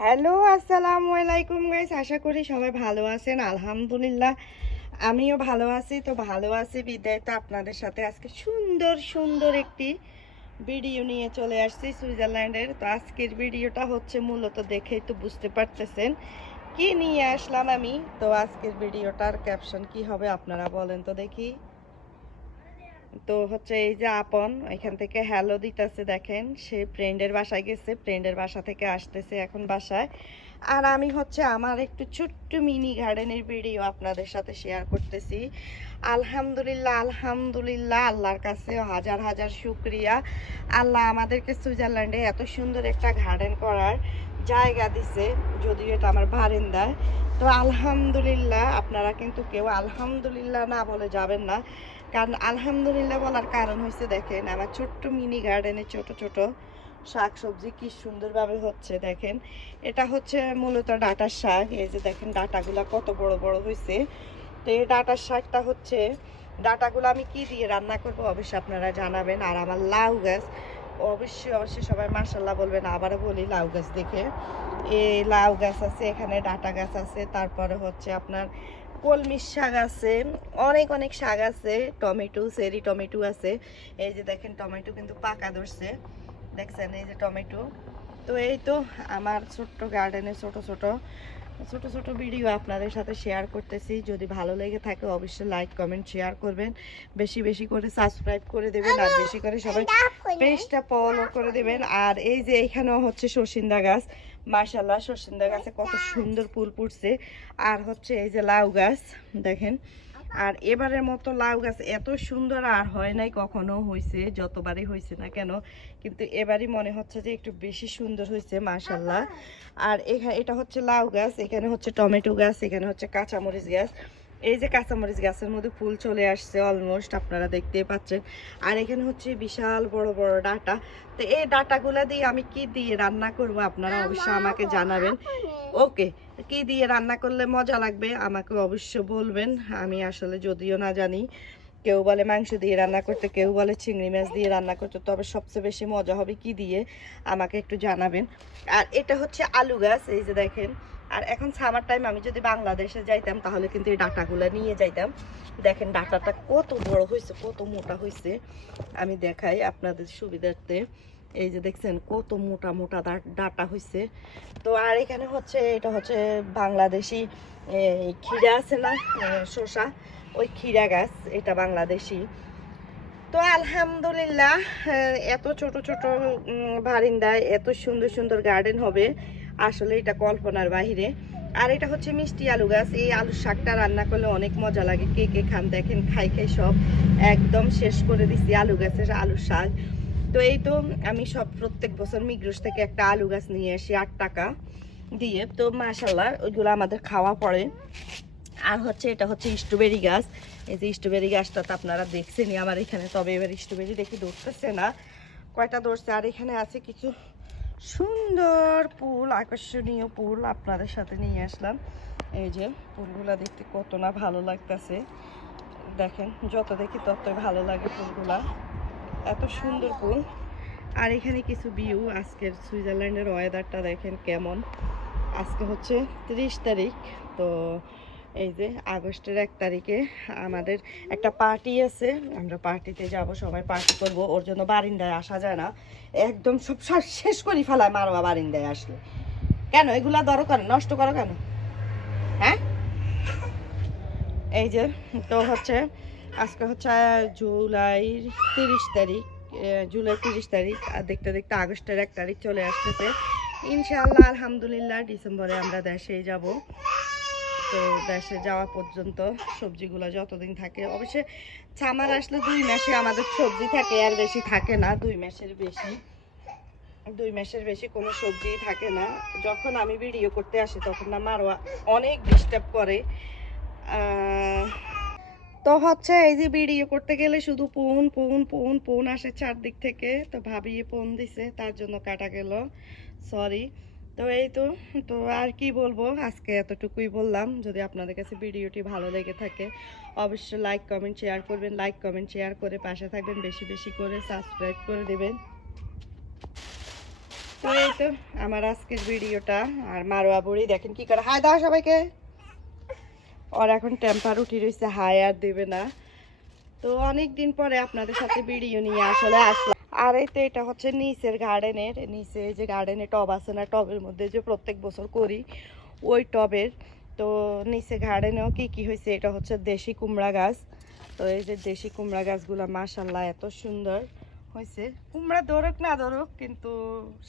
Hello, আসসালামু আলাইকুম guys আশা করি সবাই ভালো আছেন, আলহামদুলিল্লাহ। আমিও ভালো আছি, তো ভালো আছি বিদায়। তো আপনাদের সাথে আজকে সুন্দর সুন্দর একটি ভিডিও নিয়ে চলে আসছি সুইজারল্যান্ডের। তো আজকের ভিডিওটা হচ্ছে মূলত দেখেই তো বুঝতে পারতেছেন কি নিয়ে আসলাম আমি। তো আজকের ভিডিওটার ক্যাপশন কি হবে আপনারা বলেন তো দেখি। তো হচ্ছে এই যে আপন, এখান থেকে হ্যালো দিতেছে দেখেন, সে ফ্রেন্ডের বাসায় গেছে ফ্রেন্ডের বাসা থেকে আসতেছে এখন বাসায়। আর আমি হচ্ছে আমার একটু ছোট্ট মিনি গার্ডেনের ভিডিও আপনাদের সাথে শেয়ার করতেছি। আলহামদুলিল্লাহ আলহামদুলিল্লাহ, আল্লাহর কাছে হাজার হাজার শুক্রিয়া। আল্লাহ আমাদেরকে সুইজারল্যান্ডে এত সুন্দর একটা গার্ডেন করার জায়গা দিছে, যদিও এটা আমার বারেন্দায়। তো আলহামদুলিল্লাহ, আপনারা কিন্তু কেউ আলহামদুলিল্লাহ না বলে যাবেন না। কারণ আলহামদুলিল্লাহ বলার কারণ হয়েছে দেখেন, আমার ছোট্ট মিনি গার্ডেনে ছোট ছোট শাক সবজি কি সুন্দরভাবে হচ্ছে, দেখেন। এটা হচ্ছে মূলত ডাটার শাক, এই যে দেখেন ডাটাগুলা কত বড় বড় হয়েছে তো এই ডাটার শাকটা হচ্ছে, ডাটাগুলো আমি কি দিয়ে রান্না করব অবশ্যই আপনারা জানাবেন। আর আমার লাউ গাছ অবশ্যই অবশ্যই সবাই মার্শাল্লাহ বলবেন। আবারও বলি লাউ গাছ দেখে। এই লাউ গাছ আছে, এখানে ডাটা গাছ আছে, তারপরে হচ্ছে আপনার কলমি শাক আছে, অনেক অনেক শাক আছে, টমেটো সেরি টমেটো আছে। এই যে দেখেন, টমেটো কিন্তু পাকা ধরছে। দেখছেন, এই যে টমেটো। তো এই তো আমার ছোট্ট গার্ডেনে ছোট ছোট। ছোট ছোট ভিডিও আপনাদের সাথে শেয়ার করতেছি। যদি ভালো লেগে থাকে অবশ্যই লাইক কমেন্ট শেয়ার করবেন। বেশি বেশি করে সাবস্ক্রাইব করে দেবেন আর বেশি করে সবাই পেজটা ফলো করে দেবেন। আর এই যে এখানেও হচ্ছে সর্ষিন্দা গাছ। মার্শাল্লাহ সর্ষিন্দা গাছে কত সুন্দর ফুল ফুটছে। আর হচ্ছে এই যে লাউ গাছ দেখেন। আর এবারের মতো লাউ গাছ এত সুন্দর আর হয় নাই কখনো হয়েছে যতবারই হয়েছে না কেন কিন্তু এবারই মনে হচ্ছে যে একটু বেশি সুন্দর হয়েছে মাশাল্লাহ আর এখানে এটা হচ্ছে লাউ গাছ এখানে হচ্ছে টমেটো গাছ এখানে হচ্ছে কাঁচামরিচ গাছ। এই যে কাঁচামরিচ গাছের মধ্যে ফুল চলে আসছে অলমোস্ট আপনারা দেখতে পাচ্ছেন। আর এখানে হচ্ছে বিশাল বড় বড় ডাটা। তো এই ডাটাগুলো দিয়ে আমি কি দিয়ে রান্না করব আপনারা অবশ্যই আমাকে জানাবেন। ওকে, কি দিয়ে রান্না করলে মজা লাগবে? আমাকে অবশ্য বলবেন, আমি আসলে যদিও না জানি। কেউ বলে মাংস দিয়ে রান্না করতে, কেউ বলে চিংড়ি মাছ দিয়ে রান্না করতে, তবে সবচেয়ে বেশি মজা হবে কি দিয়ে? আমাকে একটু জানাবেন। আর এটা হচ্ছে আলু গাছ, এই যে দেখেন। আর এখন সামার টাইম আমি যদি বাংলাদেশে যাইতাম, তাহলে কিন্তু এই ডাটাগুলো নিয়ে যাইতাম। দেখেন ডাটাটা কত বড় হয়েছে কত মোটা হয়েছে আমি দেখাই আপনাদের সুবিধার্থে। এই যে দেখছেন কত মোটা মোটা ডাটা হয়েছে তো আর এখানে হচ্ছে, এটা হচ্ছে বাংলাদেশি ক্ষীরা আছে না শসা, ওই ক্ষীরা গাছ, এটা বাংলাদেশি। তো আলহামদুলিল্লাহ এত ছোট ছোট বারিন্দায় এত সুন্দর সুন্দর গার্ডেন হবে, আসলে এটা কল্পনার বাহিরে। আর এটা হচ্ছে মিষ্টি আলু গাছ, এই আলুর শাকটা রান্না করলে অনেক মজা লাগে। কে কে খান দেখেন, খাই খাই সব। একদম শেষ করে দিছি আলু গাছের আলুর শাক। তো এই তো আমি সব প্রত্যেক বছর মিগ্রোস থেকে একটা আলু গাছ নিয়ে আসি, আট টাকা দিয়ে। তো মাশাল্লাহ ওইগুলো আমাদের খাওয়া পড়ে। আর হচ্ছে এটা হচ্ছে স্ট্রবেরি গাছ। এই যে স্ট্রবেরি গাছটা তো আপনারা দেখছেনই আমার এখানে, তবে এবার স্ট্রবেরি দেখি ধরতেছে না। কয়টা ধরছে? আর এখানে আছে কিছু সুন্দর ফুল, আকর্ষণীয় ফুল আপনাদের সাথে নিয়ে আসলাম। এই যে ফুলগুলা দেখতে কত না ভালো লাগতেছে। দেখেন, যত দেখি ততই ভালো লাগে ফুলগুলা। এত সুন্দর ফুল। আর এখানে কিছু ভিউ আজকের সুইজারল্যান্ডের ওয়েদারটা দেখেন কেমন। আজকে হচ্ছে তিরিশ তারিখ, তো এই যে আগস্টের এক তারিখে আমাদের একটা পার্টি আছে। আমরা পার্টিতে যাব, সবাই পার্টি করব, ওর জন্য বারিন্দায় আসা যায় না। একদম সব সব শেষ করি ফেলায় মারোয়া বারিন্দায় আসলে। কেন? এগুলা দরকার নষ্ট করো কেন? হ্যাঁ? এই যে, তো হচ্ছে আজকে হচ্ছে জুলাই তিরিশ তারিখ জুলাই তিরিশ তারিখ, আর দেখতে দেখতে আগস্টের এক তারিখ চলে আসতেছে। ইনশাআল্লাহ, আলহামদুলিল্লাহ, ডিসেম্বরে আমরা দেশে যাব। তো দেশে যাওয়া পর্যন্ত সবজিগুলো যতদিন থাকে, অবশ্যই সামার আসলে দুই মাসে আমাদের সবজি থাকে, আর বেশি থাকে না, দুই মাসের বেশি। দুই মাসের বেশি কোনো সবজি থাকে না। যখন আমি ভিডিও করতে আসি, তখন না মারোয়া অনেক ডিস্টার্ব করে। তো হচ্ছে এই যে ভিডিও করতে গেলে শুধু পুন পুন পুন পুন আসে চারদিক থেকে। তো ভাবিয়ে ফোন দিছে, তার জন্য কাটা গেল। সরি তো এই তো তো আর কি বলব? আজকে এতটুকুই বললাম। যদি আপনাদের কাছে ভিডিওটি ভালো লেগে থাকে, অবশ্যই লাইক কমেন্ট শেয়ার করবেন। লাইক কমেন্ট শেয়ার করে পাশে থাকবেন। বেশি বেশি করে সাবস্ক্রাইব করে দেবেন। তো এই তো, আমার আজকের ভিডিওটা। আর মারোয়া বুড়ি দেখেন কি করে হায় দাও সবাইকে! ওর এখন টেম্পার উঠি রয়েছে হাই আর দেবে না। তো অনেক দিন পরে আপনাদের সাথে ভিডিও নিয়ে আসলে আসলাম। আর এই তো এটা হচ্ছে নিচের গার্ডেনের নিচে যে গার্ডেনে টব আছে না, টবের মধ্যে যে প্রত্যেক বছর করি, ওই টবের। তো নিচে গার্ডেনেও কি কি হয়েছে, এটা হচ্ছে দেশি কুমড়া গাছ। তো এই যে দেশি কুমড়া গাছগুলো মাশাল্লাহ এত সুন্দর। হয়েছে। কুমড়া ধরুক না ধরুক, কিন্তু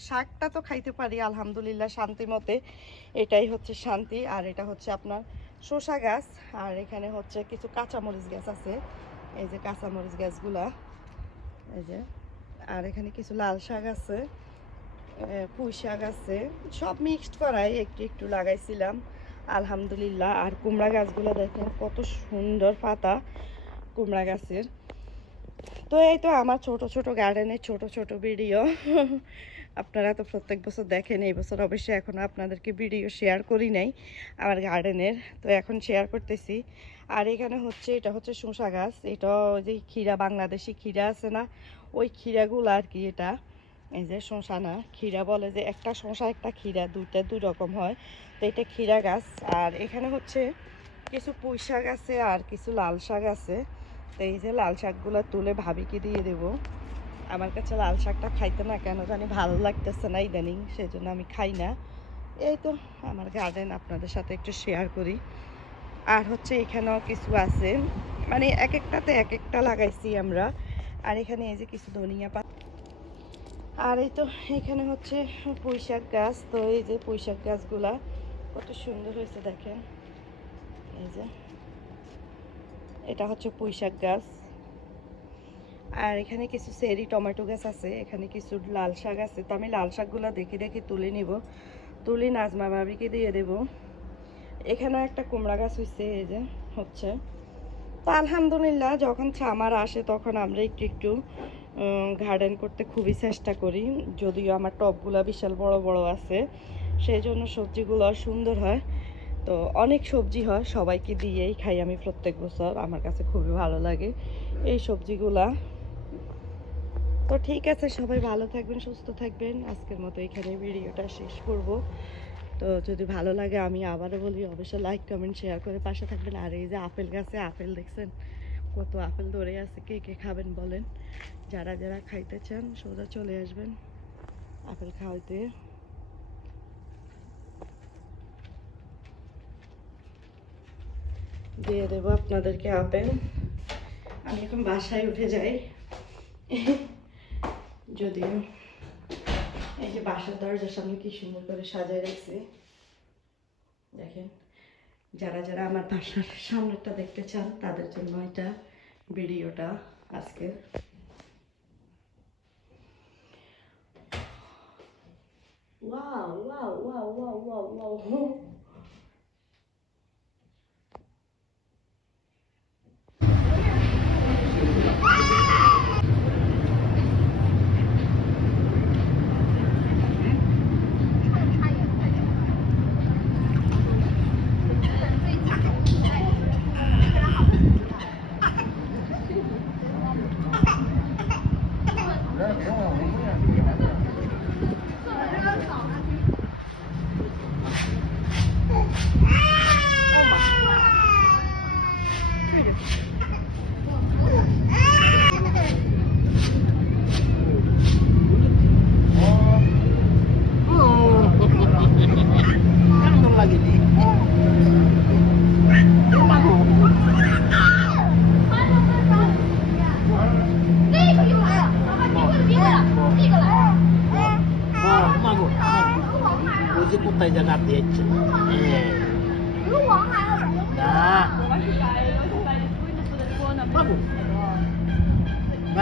শাকটা তো খাইতে পারি, আলহামদুলিল্লাহ, শান্তি মতে। এটাই হচ্ছে শান্তি, আর এটা হচ্ছে আপনার শসা গাছ, আর এখানে হচ্ছে কিছু কাঁচামরিচ গাছ আছে। এই যে কাঁচামরিচ গাছগুলা, এই যে, আর এখানে কিছু লাল শাক আছে পুঁই শাক আছে, সব মিক্সড করাই, একটু একটু লাগাইছিলাম। আলহামদুলিল্লাহ, আর কুমড়া গাছগুলো দেখেন কত সুন্দর পাতা, কুমড়া গাছের। তো এই তো আমার ছোট ছোট গার্ডেনের ছোট ছোট ভিডিও। আপনারা তো প্রত্যেক বছর দেখেন, এই বছর অবশ্যই এখনও আপনাদেরকে ভিডিও শেয়ার করি নাই, আমার গার্ডেনের। তো এখন শেয়ার করতেছি। আর এখানে হচ্ছে, এটা হচ্ছে শসা গাছ। এটা ওই যে ক্ষীরা, বাংলাদেশি ক্ষীরা আছে না? ওই ক্ষীরাগুলো আর কি এটা। এই যে শসা না, ক্ষীরা বলে যে একটা শসা, একটা ক্ষীরা, দুইটা দুই রকম হয়। তো এটা ক্ষীরা গাছ। আর এখানে হচ্ছে কিছু পুঁই শাক আছে আর কিছু লাল শাক আছে। তো এই যে লাল শাকগুলো তুলে ভাবিকে দিয়ে দেব। আমার কাছে লাল শাকটা খাইতে না কেন জানি ভালো লাগতেছে না ইদানিং সেই জন্য আমি খাই না। এই তো আমার গার্ডেন আপনাদের সাথে একটু শেয়ার করি। আর হচ্ছে এখানেও কিছু আছে। মানে এক একটাতে এক একটা লাগাইছি আমরা। আর এখানে এই যে কিছু ধনিয়া পাতা। আর এই তো এখানে হচ্ছে পুঁইশাক গাছ। তো এই যে পুঁইশাক গাছগুলা কত সুন্দর হয়েছে দেখেন। এই যে এটা হচ্ছে পুঁইশাক গাছ। আর এখানে কিছু সেরি টমেটো গাছ আছে, এখানে কিছু লাল শাক আছে। তো আমি লাল শাকগুলো দেখে দেখে তুলে নিব। তুলে নাজমা ভাবিকে দিয়ে দেব। এখানে একটা কুমড়া গাছ হয়েছে এই যে, হচ্ছে। তো আলহামদুলিল্লাহ, যখন ছামার আসে তখন আমরা একটু একটু গার্ডেন করতে খুবই চেষ্টা করি। যদিও আমার টবগুলো বিশাল বড় বড় আছে। সেই জন্য সবজিগুলো সুন্দর হয়। তো অনেক সবজি হয়, সবাইকে দিয়েই খাই আমি প্রত্যেক বছর, আমার কাছে খুবই ভালো লাগে এই সবজিগুলা। তো ঠিক আছে, সবাই ভালো থাকবেন, সুস্থ থাকবেন, আজকের মতো এখানে ভিডিওটা শেষ করব। তো যদি ভালো লাগে আমি আবারও বলি, অবশ্যই লাইক কমেন্ট শেয়ার করে পাশে থাকবেন। আর এই যে আপেল গাছে আপেল দেখছেন, কত আপেল ধরে আছে, কে কে খাবেন বলেন। যারা যারা খাইতে চান, সোজা চলে আসবেন আপেল খাওয়াইতে। দিয়ে দেবো আপনাদেরকে আপেল। আমি এখন বাসায় উঠে যাই। যদিও এই যে বাসার দরজার সামনে কি সুন্দর করে সাজায় রাখছি। দেখেন, যারা যারা আমার বাসার সামনেটা দেখতে চান, তাদের জন্য এটা ভিডিওটা আজকে wow wow wow wow wow